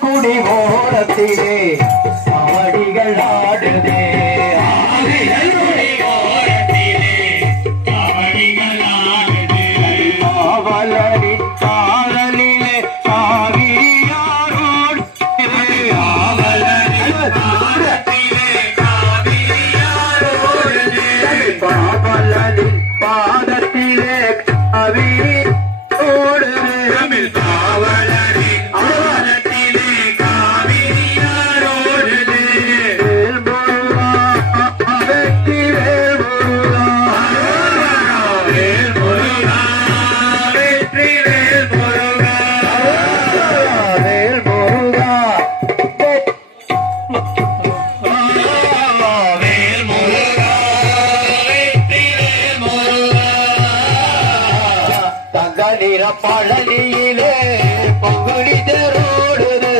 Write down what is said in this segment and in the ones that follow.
குடி ஓரத்திலே அவடிகள் ஆடுதே பழனியிலே பங்குனி தேரோடுது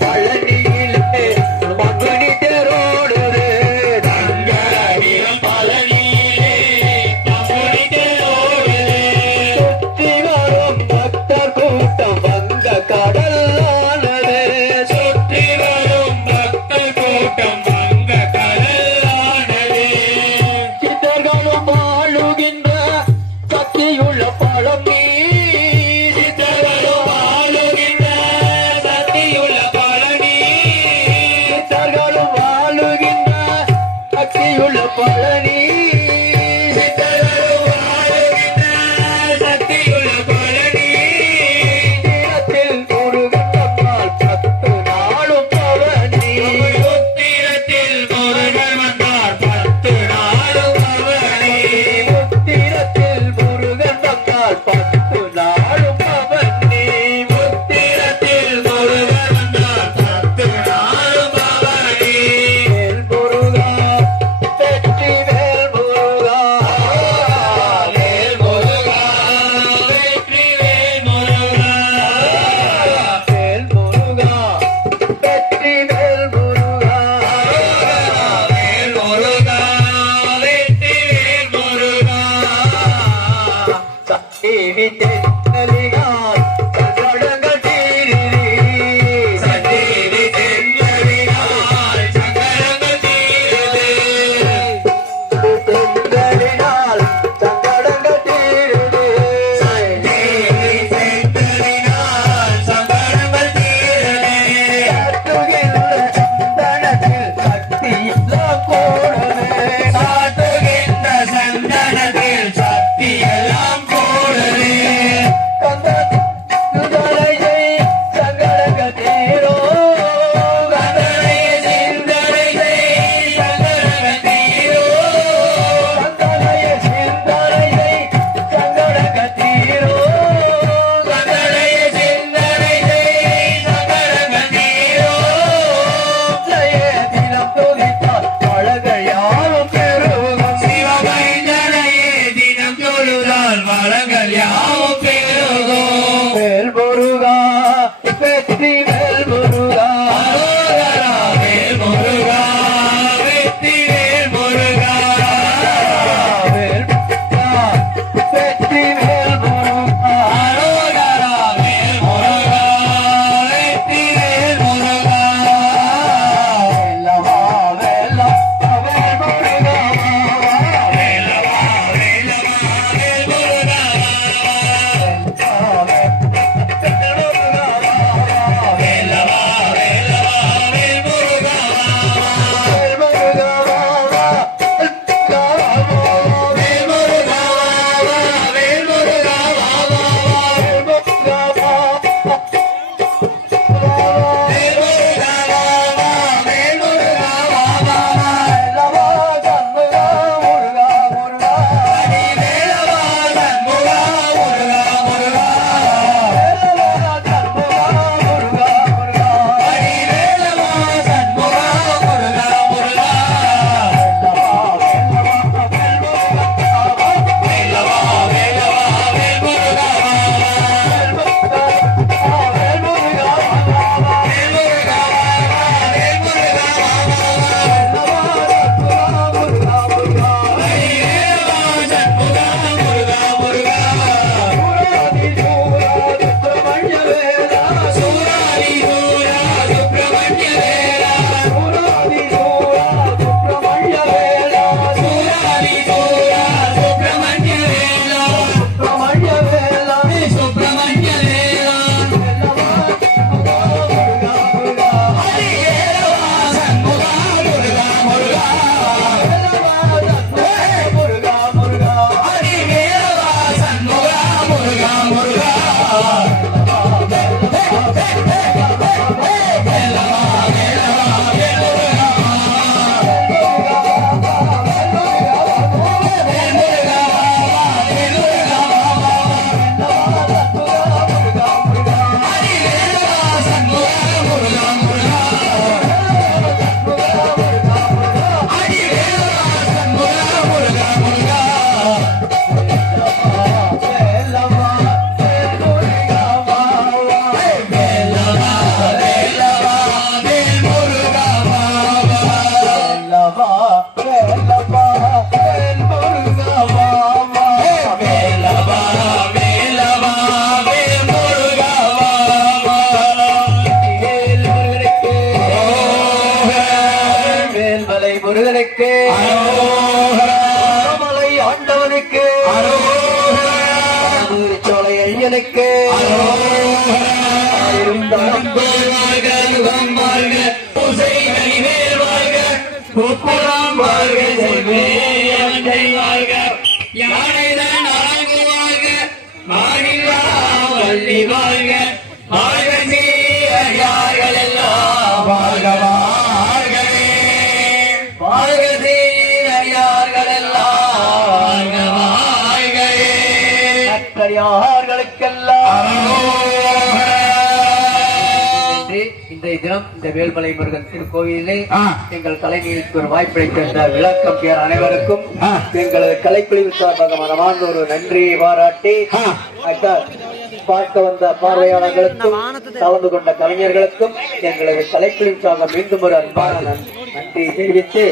பழனியிலே பங்குனி தேரோடுது சுற்றி வரும் பக்தர் கூட்டம் வந்த கடலானது சுற்றி வரும் பக்தர் கூட்டம் பழனி சக்தியுள்ள பழனி தீரத்தில் முருகன் 10 நாளும் பவனி உத்திரத்தில் முருகன் வந்தார் 10 நாளும் பவனி உத்திரத்தில் முருகன் வந்தார் 10 நாளும் பவனி உத்திரத்தில் முருகன் வந்தார் 10 நாளும் பவனி முருகா வெற்றி வேல் வேலவா வேல் முருகா வா வா வேலவா வேலவா வேல் முருகா வா வா வேல் முருகனுக்கு வேல்மலை முருகனுக்கு மலை ஆண்டவனுக்கு சோலை ஐயனுக்கு இன்றைய தினம் இந்த வேல்மலை முருகன் திருக்கோவிலே எங்கள் கலை நிகழ்ச்சிக்கு ஒரு வாய்ப்பை தந்த விளக்கம் பேர் அனைவருக்கும் எங்களது கலைக்குழுவு சார்பாக மனமார்ந்த ஒரு நன்றியை பாராட்டி பார்க்க வந்த பார்வையாளர்களுக்கும் கலந்து கொண்ட கலைஞர்களுக்கும் எங்களது கலைக்குழுவு சார்பாக மீண்டும் ஒரு அன்பான நன்றி தெரிவித்து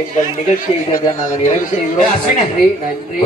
எங்கள் நிகழ்ச்சியை நாங்கள் நிறைவு செய்கிறோம். நன்றி நன்றி.